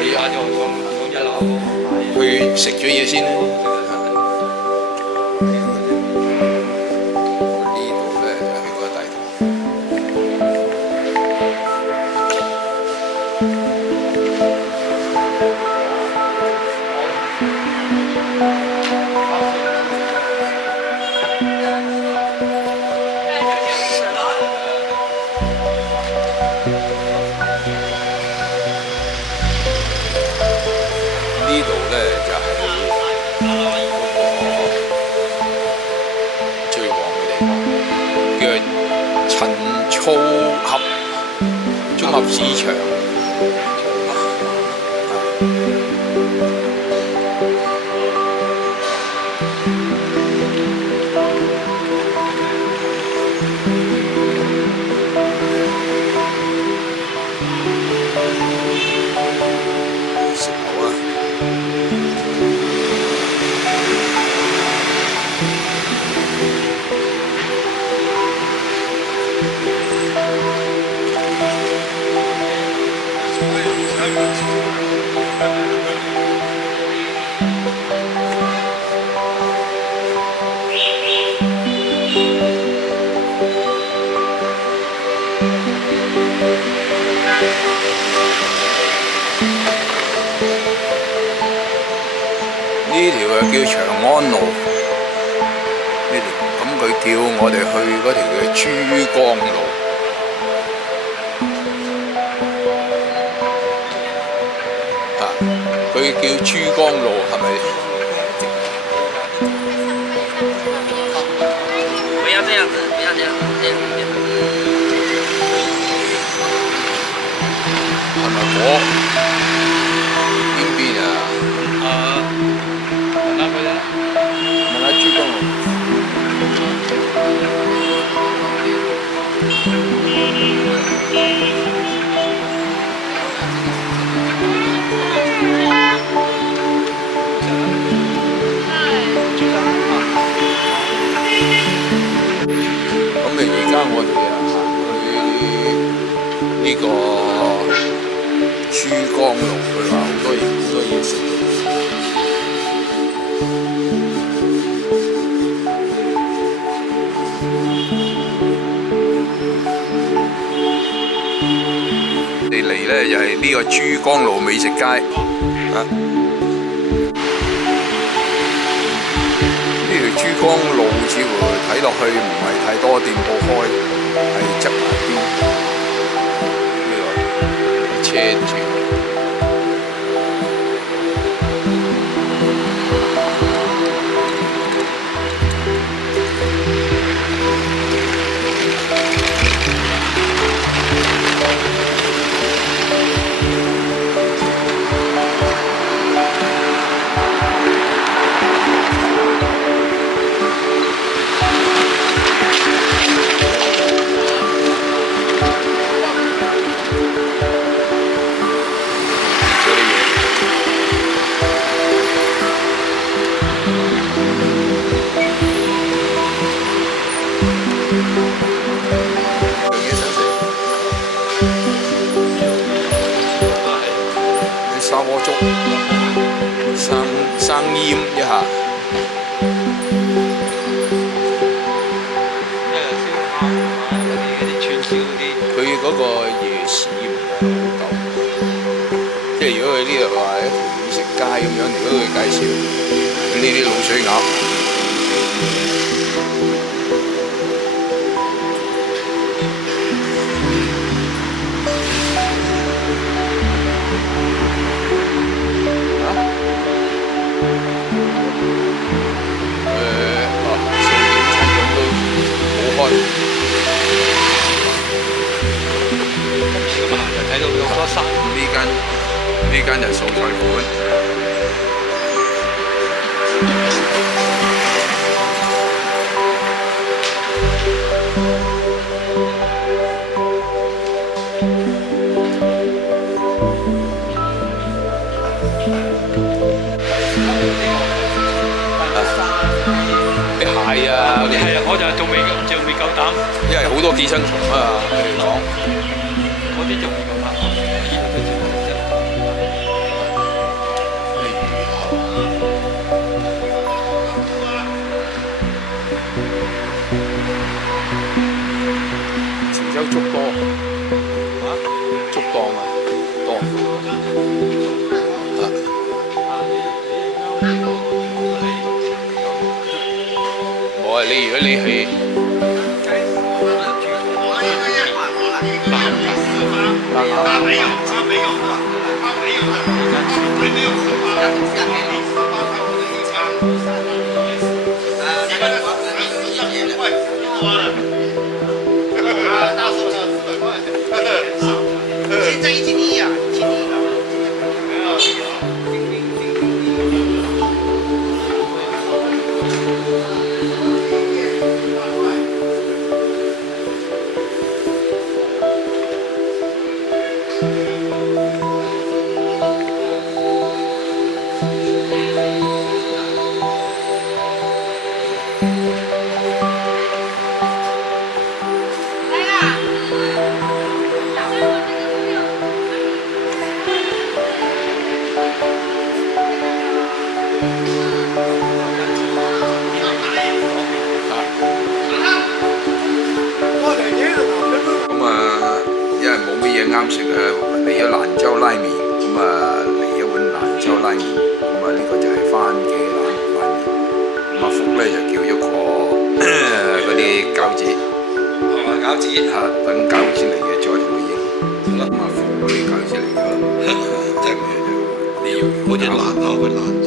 你下就講一樓去食咗嘢先啦。呢度咧就係個大堂。呢度咧就係最旺嘅地方，叫陳厝峽綜合市場。食樓啊！呢條又叫長安路，呢條咁佢叫我哋去嗰條叫珠江路。啊，佢叫珠江路係咪？不要這樣子，不要這樣子，這樣子。係咪嗰邊邊啊？問下佢啦。問下珠江路。咁你而家我哋啊行去呢個珠江路，佢話好多嘢食。你嚟咧就係呢個珠江路美食街啊！呢條珠江路似乎睇落去唔係太多店鋪開，係側埋邊呢個車住。砂鍋粥，生醃一下。佢嗰個夜市唔係好夠，即係如果佢呢度話一條美食街咁樣，如果佢介紹呢啲滷水鴨。睇到有好多山。呢間就素菜館。啲蟹啊，係啊，我就仲未夠膽，因為好多寄生蟲啊，佢哋講。嗰啲仲未夠膽。有竹多，竹檔啊，多。冇啊！你如果你去现在1斤1啊，1斤1啊。咁啊，因為冇乜嘢啱食啊，嚟咗蘭州拉麵，咁啊嚟一碗蘭州拉麵，咁啊呢個就係番茄拉麵，咁啊福咧就叫一個嗰啲餃子，餃子嚇等餃子嚟嘅再同佢影，咁啊福嗰啲餃子嚟咗，即係呢樣好似難啊，會難啲。